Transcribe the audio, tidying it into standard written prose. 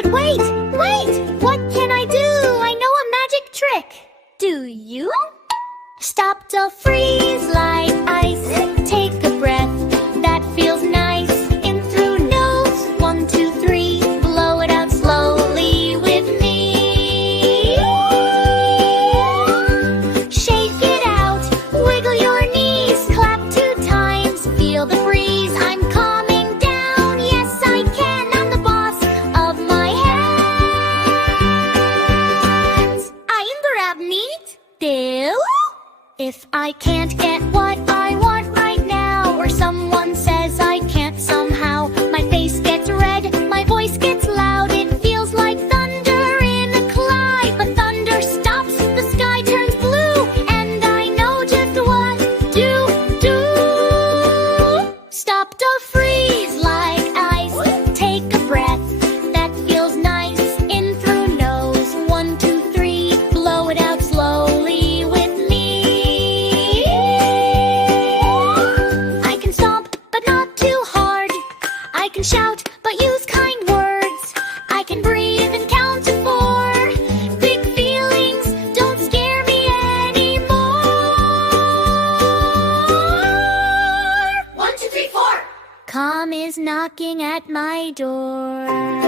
But wait, what can I do? I know a magic trick. Do you? Stop to freeze like ice. Take a breath that feels nice. In through nose, 1, 2, 3. Blow it out slowly with me. Shake it out, wiggle your knees. Clap 2 times, feel the breeze. I'm calming down, yes I can. I'm the boss of my hands. Ayun neat. Deal? If I can't get what I want right now, or someone says I can't somehow, my face gets red, my voice gets loud. It feels like thunder in a cloud. But thunder stops, the sky turns blue, and I know just what to do. Stop to freeze like ice. Take a breath that feels nice. In through nose, 1, 2, 3. Blow it out slowly with me. I can stomp, but not too hard. I can shout, but use kind words. I can breathe and count to 4. Big feelings don't scare me anymore. 1, 2, 3, 4. Calm is knocking at my door.